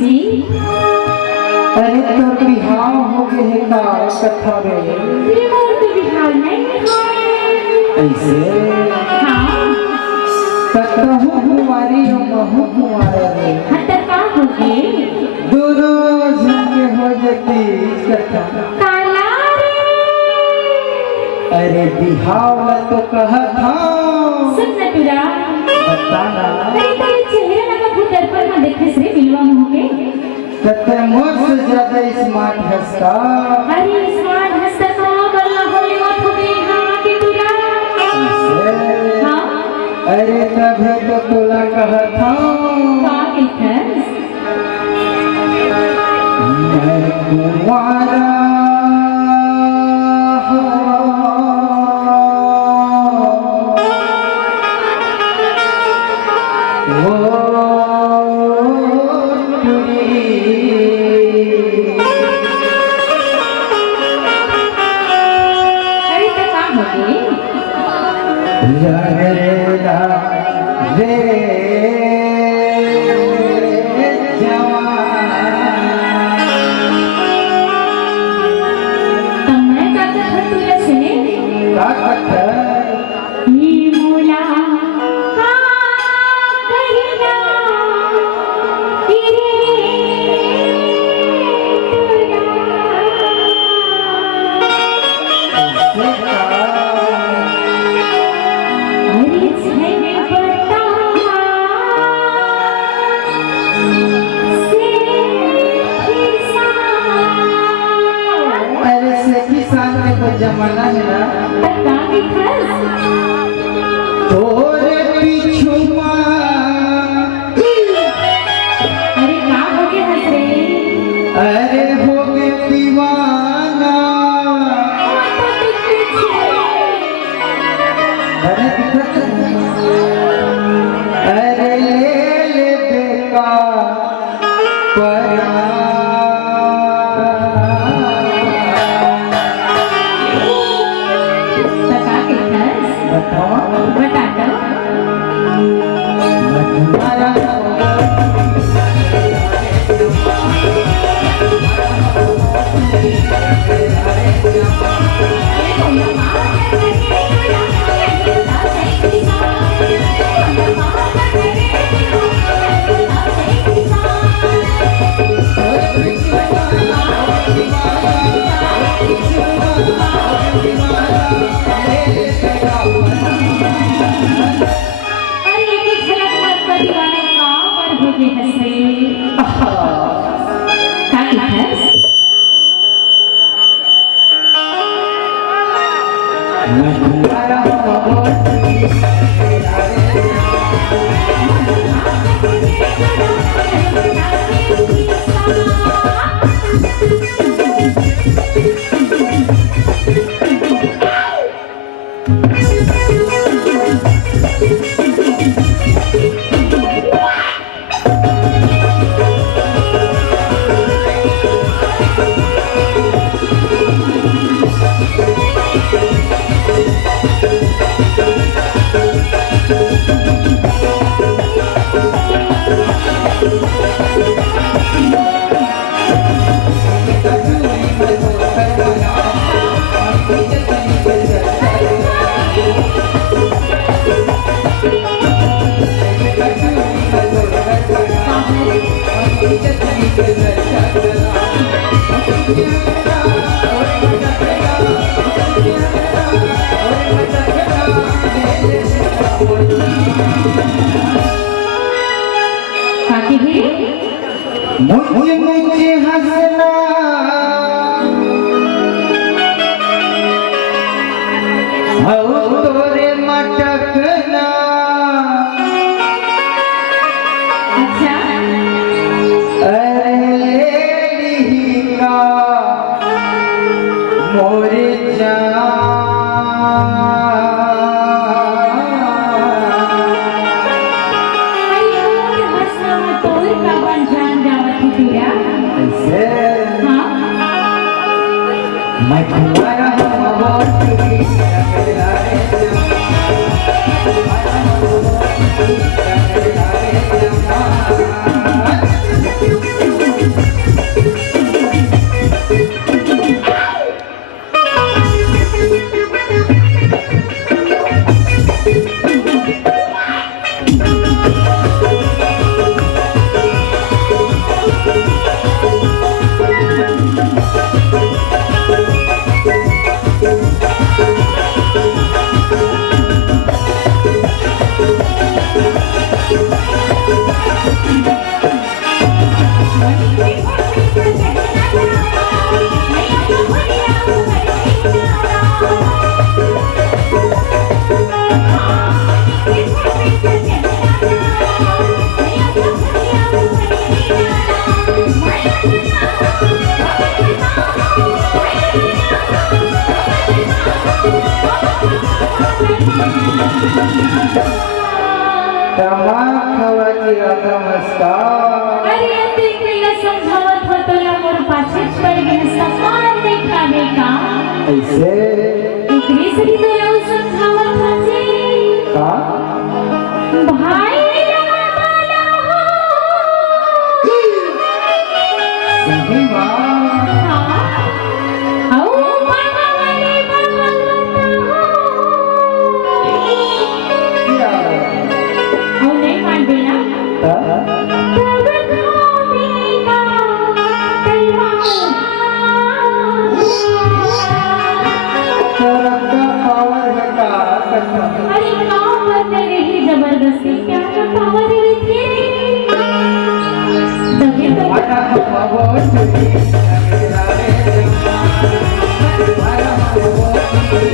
जी। अरे तो बिहाव हो गए है का कथा रे बिहार तो बिहार नहीं है ऐसे हाँ कतहु कुंवारी और महु कुंवारा रे हतर का हो गए दोनों झुके हो जाती कथा काला रे अरे बिहाव ला तो कहा था सुन न तुरा बताना तेरे तेरे चेहरे लगा भूत दर्पण में देखे से मिलवा मुँह के कते मुझसे ज्यादा स्मार्ट हंसता अरे स्मार्ट हंसता तो गल्ला बोले मत हो गई हाँ कि तुरा हाँ अरे तभी तो तुला कहा था का कहत मैं कुंवारा जमाना है ना तोरे पीछू अरे का हो गया हंसरे अरे हो गए दीवाना अरे दिक्कत अरे ले बेका परा मुझे मुझे हंसना हो तोरे मटकना अच्छा अरे लेडी का मोरे जान मैं तुम्हारा तमाम खवाची राधा मस्कार अरे ते तुला समजावत होतो या मोर पाछेच पड़ गेल समान देखावे का ऐसे इकडे सरी तुला समजावत होते का भाई रामाला हो सही बात आओ पावाले भगवंता हो क्या हो नहीं मान देना का तब खावेगा तरक्का पावर है का कसम अरे गाँव पर तेरे ही जबरदस्ती क्या क्या पावर दे रही थी तभी तो वाटा बाबो तुझी नारे वाला बाबो तुझी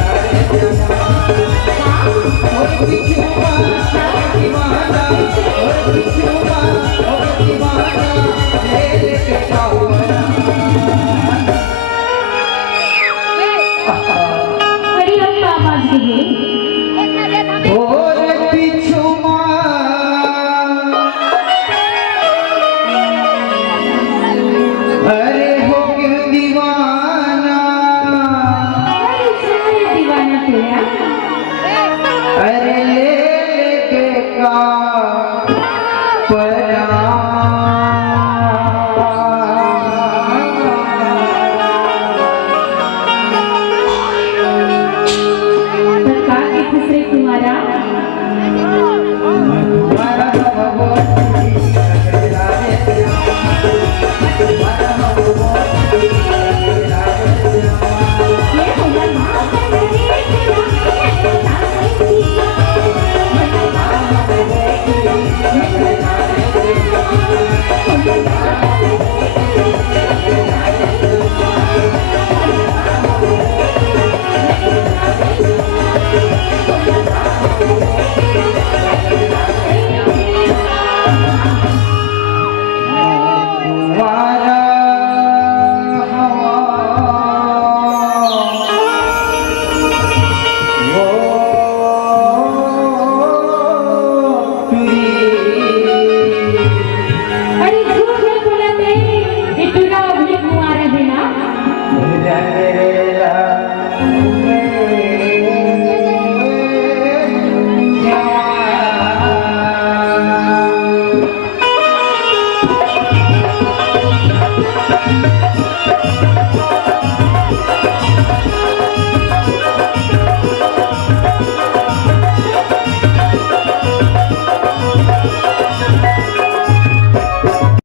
नारे और पिछुआ दीवाना और पिछुआ और दीवाना ले लेके जाओ अरे अब आवाज दे और पिछुआ अरे हो गया दीवाना अरे चल दीवाना तेरा अरे ले लेके का